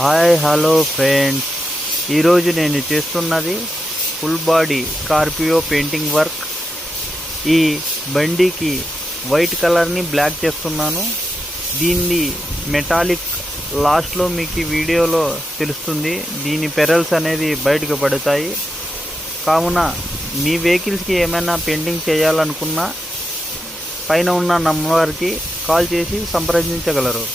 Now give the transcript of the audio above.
Hi hello friends, ఈరోజు నేను చేస్తున్నది full body Scorpio painting work. ఈ బండికి వైట్ కలర్ని బ్లాక్ చేస్తున్నాను. దీన్ని మెటాలిక్ లాస్ట్లో మీకు ఈ వీడియోలో తెలుస్తుంది. దీని పెరల్స్ అనేది బయటకు పడతాయి. కావున మీ వెహికల్స్కి ఏమైనా పెయింటింగ్ చేయాలనుకున్నా పైన ఉన్న నంబర్కి కాల్ చేసి సంప్రదించగలరు.